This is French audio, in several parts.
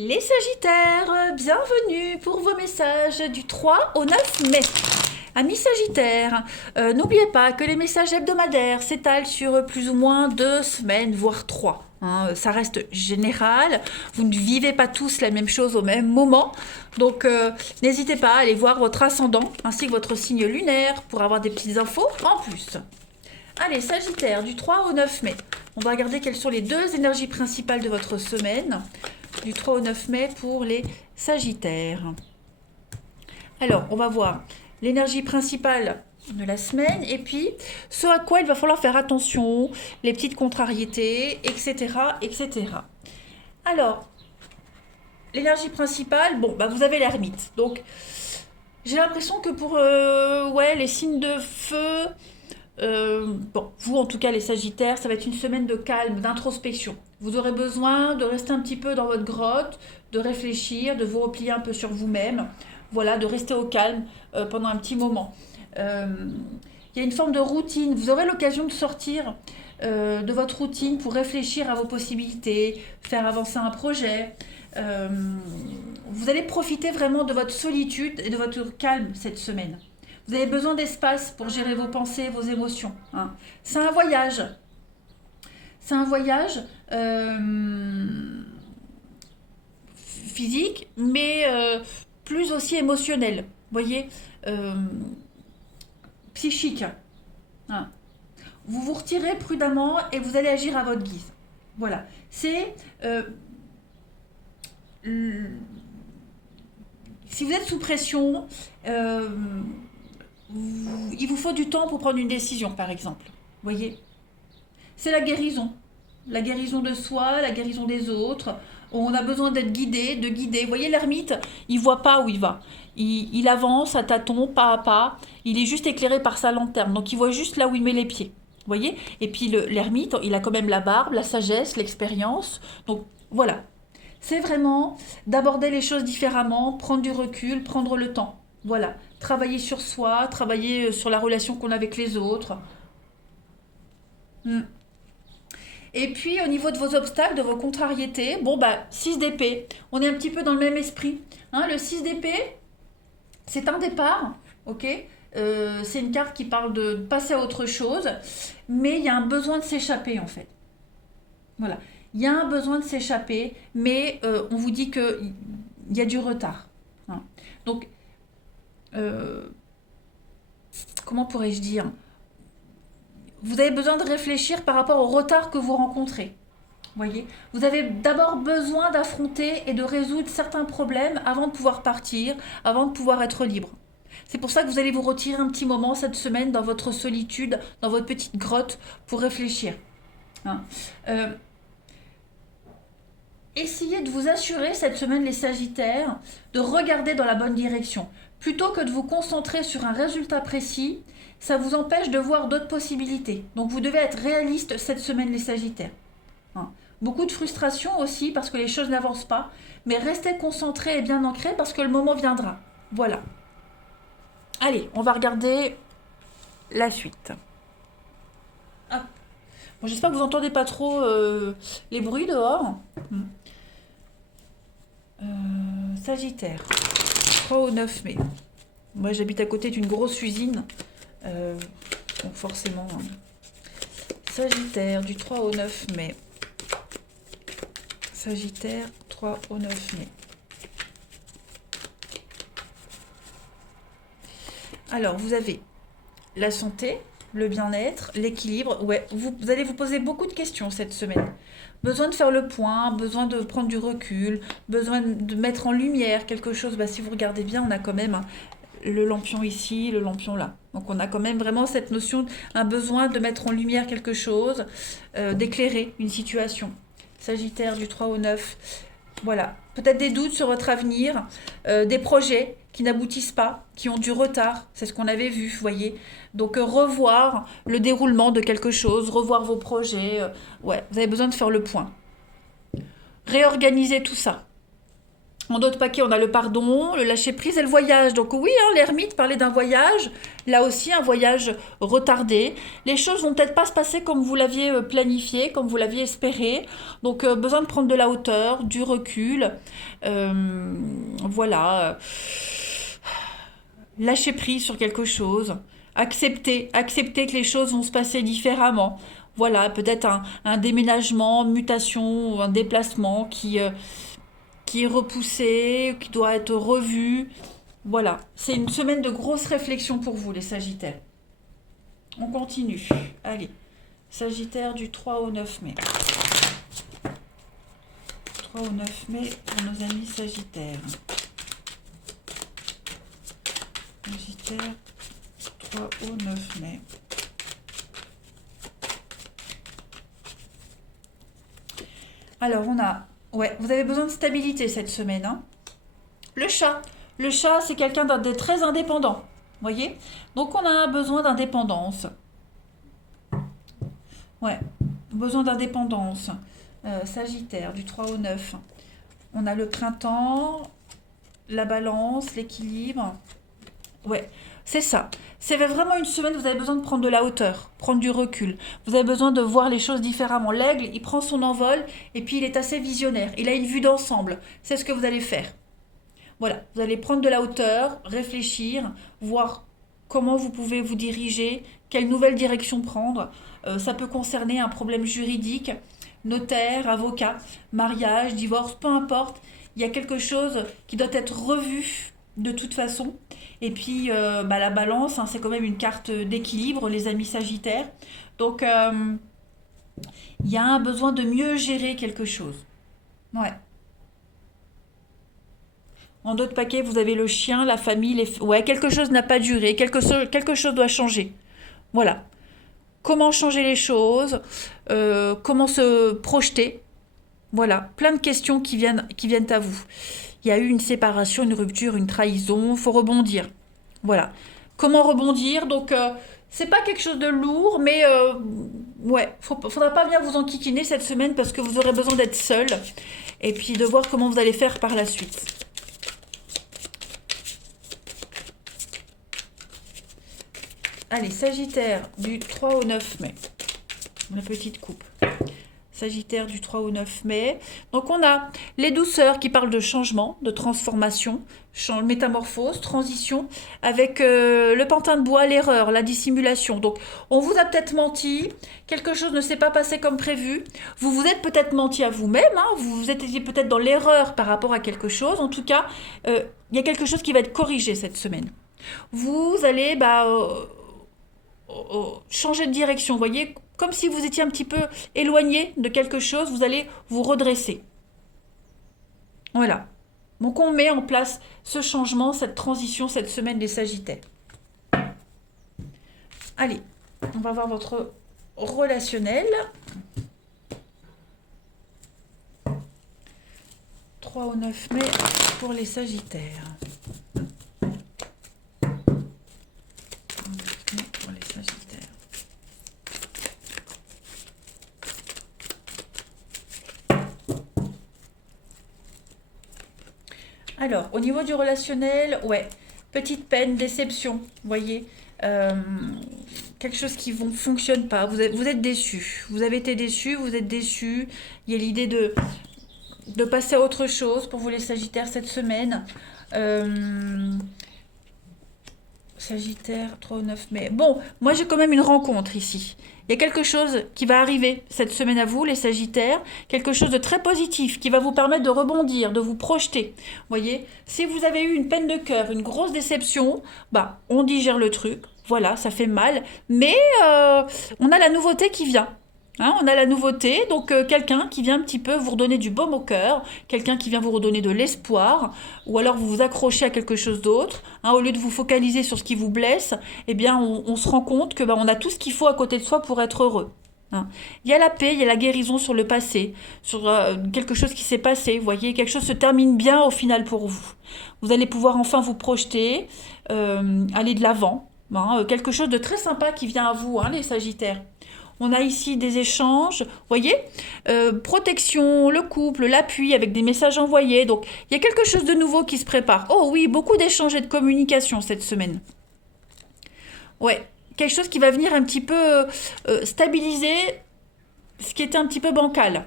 Les Sagittaires, bienvenue pour vos messages du 3 au 9 mai. Amis Sagittaires, n'oubliez pas que les messages hebdomadaires s'étalent sur plus ou moins 2 semaines, voire 3. Ça reste général, vous ne vivez pas tous la même chose au même moment, donc n'hésitez pas à aller voir votre ascendant ainsi que votre signe lunaire pour avoir des petites infos en plus. Allez, Sagittaire, du 3 au 9 mai, on va regarder quelles sont les deux énergies principales de votre semaine, du 3 au 9 mai pour les Sagittaires. Alors, on va voir l'énergie principale de la semaine et puis ce à quoi il va falloir faire attention, les petites contrariétés, etc. etc. Alors, l'énergie principale, bon, vous avez l'ermite. Donc, j'ai l'impression que pour les signes de feu, vous en tout cas les Sagittaires, ça va être une semaine de calme, d'introspection. Vous aurez besoin de rester un petit peu dans votre grotte, de réfléchir, de vous replier un peu sur vous-même, voilà, de rester au calme pendant un petit moment. Il y a une forme de routine. Vous aurez l'occasion de sortir de votre routine pour réfléchir à vos possibilités, faire avancer un projet. Vous allez profiter vraiment de votre solitude et de votre calme cette semaine. Vous avez besoin d'espace pour gérer vos pensées, vos émotions. C'est un voyage. C'est un voyage physique, mais plus aussi émotionnel. Vous voyez, psychique. Vous vous retirez prudemment et vous allez agir à votre guise. Voilà. C'est si vous êtes sous pression, il vous faut du temps pour prendre une décision, par exemple. Vous voyez, c'est la guérison de soi, la guérison des autres. On a besoin d'être guidé, de guider. Vous voyez, l'ermite, il voit pas où il va. Il avance à tâtons, pas à pas. Il est juste éclairé par sa lanterne. Donc, il voit juste là où il met les pieds. Vous voyez? Et puis, l'ermite, il a quand même la barbe, la sagesse, l'expérience. Donc, voilà. C'est vraiment d'aborder les choses différemment, prendre du recul, prendre le temps. Voilà. Travailler sur soi, travailler sur la relation qu'on a avec les autres. Et puis, au niveau de vos obstacles, de vos contrariétés, 6 d'épée. On est un petit peu dans le même esprit. Le 6 d'épée, c'est un départ, ok. C'est une carte qui parle de passer à autre chose, mais il y a un besoin de s'échapper, en fait. Voilà. Il y a un besoin de s'échapper, mais on vous dit qu'il y a du retard. Donc, comment pourrais-je dire ? Vous avez besoin de réfléchir par rapport au retard que vous rencontrez. Voyez, vous avez d'abord besoin d'affronter et de résoudre certains problèmes avant de pouvoir partir, avant de pouvoir être libre. C'est pour ça que vous allez vous retirer un petit moment cette semaine dans votre solitude, dans votre petite grotte pour réfléchir. Essayez de vous assurer cette semaine, les Sagittaires, de regarder dans la bonne direction. Plutôt que de vous concentrer sur un résultat précis, ça vous empêche de voir d'autres possibilités. Donc vous devez être réaliste cette semaine, les Sagittaires. Beaucoup de frustration aussi parce que les choses n'avancent pas, mais restez concentrés et bien ancrés parce que le moment viendra. Voilà. Allez, on va regarder la suite. Bon, j'espère que vous n'entendez pas trop les bruits dehors. Sagittaire, 3 au 9 mai. Moi, j'habite à côté d'une grosse usine. Donc forcément. Sagittaire, du 3 au 9 mai. Sagittaire, 3 au 9 mai. Alors, vous avez la santé, le bien-être, l'équilibre. Ouais, vous allez vous poser beaucoup de questions cette semaine. Besoin de faire le point, besoin de prendre du recul, besoin de mettre en lumière quelque chose. Si vous regardez bien, on a quand même le lampion ici, le lampion là. Donc on a quand même vraiment cette notion, un besoin de mettre en lumière quelque chose, d'éclairer une situation. Sagittaire du 3 au 9. Voilà. Peut-être des doutes sur votre avenir, des projets qui n'aboutissent pas, qui ont du retard. C'est ce qu'on avait vu, vous voyez. Donc revoir le déroulement de quelque chose, revoir vos projets. Vous avez besoin de faire le point. Réorganiser tout ça. En d'autres paquets, on a le pardon, le lâcher-prise et le voyage. Donc oui, hein, l'ermite parlait d'un voyage, là aussi un voyage retardé. Les choses vont peut-être pas se passer comme vous l'aviez planifié, comme vous l'aviez espéré. Donc besoin de prendre de la hauteur, du recul. Voilà. Lâcher prise sur quelque chose. Accepter que les choses vont se passer différemment. Voilà, peut-être un déménagement, mutation, un déplacement qui est repoussé, qui doit être revu. Voilà, c'est une semaine de grosses réflexions pour vous, les Sagittaires. On continue. Allez, Sagittaire du 3 au 9 mai. 3 au 9 mai pour nos amis Sagittaires. Sagittaire, 3 au 9 mai. Alors, on a... Ouais, vous avez besoin de stabilité cette semaine, hein. Le chat. Le chat, c'est quelqu'un de très indépendant. Voyez? Donc, on a besoin d'indépendance. Ouais, besoin d'indépendance. Sagittaire, du 3 au 9. On a le printemps, la balance, l'équilibre. Ouais, c'est ça. C'est vraiment une semaine où vous avez besoin de prendre de la hauteur, prendre du recul. Vous avez besoin de voir les choses différemment. L'aigle, il prend son envol et puis il est assez visionnaire. Il a une vue d'ensemble. C'est ce que vous allez faire. Voilà, vous allez prendre de la hauteur, réfléchir, voir comment vous pouvez vous diriger, quelle nouvelle direction prendre. Ça peut concerner un problème juridique, notaire, avocat, mariage, divorce, peu importe. Il y a quelque chose qui doit être revu de toute façon. Et puis la balance, hein, c'est quand même une carte d'équilibre, les amis Sagittaires. Donc il y a un besoin de mieux gérer quelque chose. Ouais. En d'autres paquets, vous avez le chien, la famille, ouais, quelque chose n'a pas duré, quelque chose doit changer. Voilà. Comment changer les choses, comment se projeter. Voilà, plein de questions qui viennent à vous. Il y a eu une séparation, une rupture, une trahison, il faut rebondir. Voilà. Comment rebondir? Donc, c'est pas quelque chose de lourd, mais ouais, faudra pas bien vous enquiquiner cette semaine parce que vous aurez besoin d'être seul et puis de voir comment vous allez faire par la suite. Allez, Sagittaire, du 3 au 9 mai. La petite coupe. Sagittaire du 3 au 9 mai. Donc on a les douceurs qui parlent de changement, de transformation, métamorphose, transition, avec le pantin de bois, l'erreur, la dissimulation. Donc on vous a peut-être menti, quelque chose ne s'est pas passé comme prévu, vous vous êtes peut-être menti à vous-même, hein, vous étiez peut-être dans l'erreur par rapport à quelque chose. En tout cas, il y a quelque chose qui va être corrigé cette semaine. Vous allez changer de direction, vous voyez, comme si vous étiez un petit peu éloigné de quelque chose, vous allez vous redresser. Voilà. Donc on met en place ce changement, cette transition cette semaine des Sagittaires. Allez, on va voir votre relationnel. 3 au 9 mai pour les Sagittaires. Pour les Sagittaires. Alors, au niveau du relationnel, ouais, petite peine, déception, vous voyez, quelque chose qui ne fonctionne pas, vous êtes déçu, vous avez été déçu, vous êtes déçu, il y a l'idée de passer à autre chose pour vous les Sagittaires cette semaine. Sagittaire, 3 au 9 mai. Bon, moi j'ai quand même une rencontre ici. Il y a quelque chose qui va arriver cette semaine à vous, les Sagittaires, quelque chose de très positif qui va vous permettre de rebondir, de vous projeter. Vous voyez, si vous avez eu une peine de cœur, une grosse déception, on digère le truc, voilà, ça fait mal, mais on a la nouveauté qui vient. Hein, on a la nouveauté, donc quelqu'un qui vient un petit peu vous redonner du baume au cœur, quelqu'un qui vient vous redonner de l'espoir, ou alors vous vous accrochez à quelque chose d'autre, hein, au lieu de vous focaliser sur ce qui vous blesse, eh bien on se rend compte que on a tout ce qu'il faut à côté de soi pour être heureux. Hein. Il y a la paix, il y a la guérison sur le passé, sur quelque chose qui s'est passé, vous voyez, quelque chose se termine bien au final pour vous. Vous allez pouvoir enfin vous projeter, aller de l'avant, hein, quelque chose de très sympa qui vient à vous, hein, les Sagittaires. On a ici des échanges, voyez, protection, le couple, l'appui avec des messages envoyés. Donc, il y a quelque chose de nouveau qui se prépare. Oh oui, beaucoup d'échanges et de communication cette semaine. Ouais, quelque chose qui va venir un petit peu stabiliser ce qui était un petit peu bancal.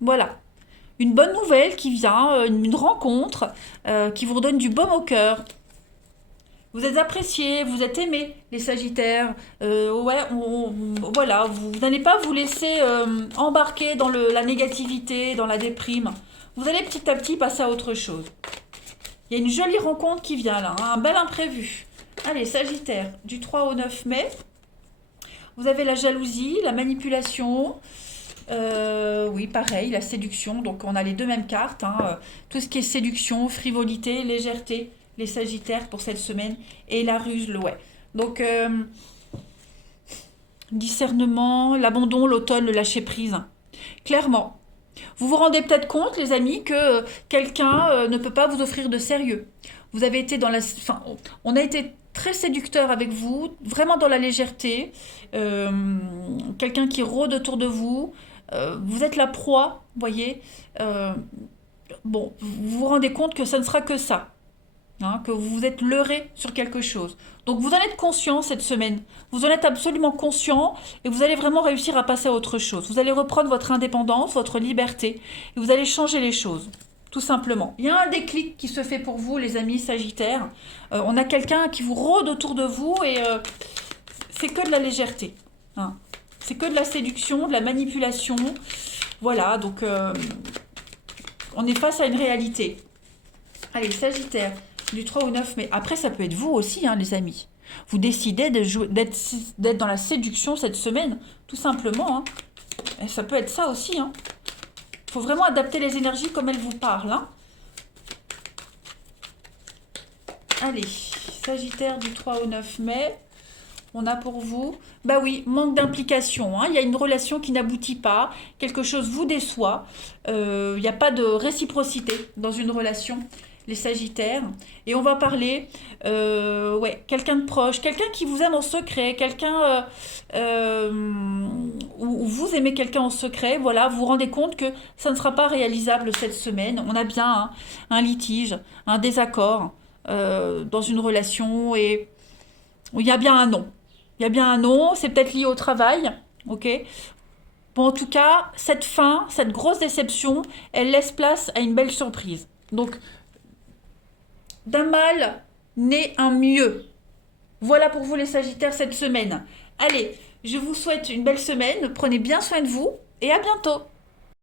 Voilà. Une bonne nouvelle qui vient, une rencontre qui vous redonne du baume au cœur. Vous êtes appréciés, vous êtes aimés, les Sagittaires. Ouais, voilà, vous n'allez pas vous laisser embarquer dans la négativité, dans la déprime. Vous allez petit à petit passer à autre chose. Il y a une jolie rencontre qui vient là, hein, un bel imprévu. Allez, Sagittaire, du 3 au 9 mai. Vous avez la jalousie, la manipulation. Oui, pareil, la séduction. Donc, on a les deux mêmes cartes, hein. Tout ce qui est séduction, frivolité, légèreté, les Sagittaires pour cette semaine. Et la ruse, ouais. Donc, discernement, l'abandon, l'automne, le lâcher-prise. Clairement. Vous vous rendez peut-être compte, les amis, que quelqu'un ne peut pas vous offrir de sérieux. Vous avez été dans la... Enfin, on a été très séducteur avec vous, vraiment dans la légèreté. Quelqu'un qui rôde autour de vous. Vous êtes la proie, voyez. Bon, vous vous rendez compte que ça ne sera que ça. Hein, que vous vous êtes leurré sur quelque chose. Donc vous en êtes conscient cette semaine. Vous en êtes absolument conscient et vous allez vraiment réussir à passer à autre chose. Vous allez reprendre votre indépendance, votre liberté et vous allez changer les choses. Tout simplement. Il y a un déclic qui se fait pour vous, les amis Sagittaires. On a quelqu'un qui vous rôde autour de vous et c'est que de la légèreté. Hein. C'est que de la séduction, de la manipulation. Voilà, donc on est face à une réalité. Allez, Sagittaire, du 3 au 9 mai. Après, ça peut être vous aussi, hein, les amis. Vous décidez d'être dans la séduction cette semaine, tout simplement. Hein. Et ça peut être ça aussi. Hein. Il faut vraiment adapter les énergies comme elles vous parlent. Hein. Allez, Sagittaire du 3 au 9 mai. On a pour vous, bah oui, manque d'implication. Hein. Il y a une relation qui n'aboutit pas. Quelque chose vous déçoit. Il n'y a pas de réciprocité dans une relation. Les Sagittaires. Et on va parler, ouais, quelqu'un de proche, quelqu'un qui vous aime en secret, quelqu'un où vous aimez quelqu'un en secret. Voilà, vous vous rendez compte que ça ne sera pas réalisable cette semaine. On a bien un litige, un désaccord dans une relation et il y a bien un non. Il y a bien un non, c'est peut-être lié au travail, ok? Bon, en tout cas, cette fin, cette grosse déception, elle laisse place à une belle surprise. Donc, d'un mal naît un mieux. Voilà pour vous les Sagittaires cette semaine. Allez, je vous souhaite une belle semaine, prenez bien soin de vous et à bientôt.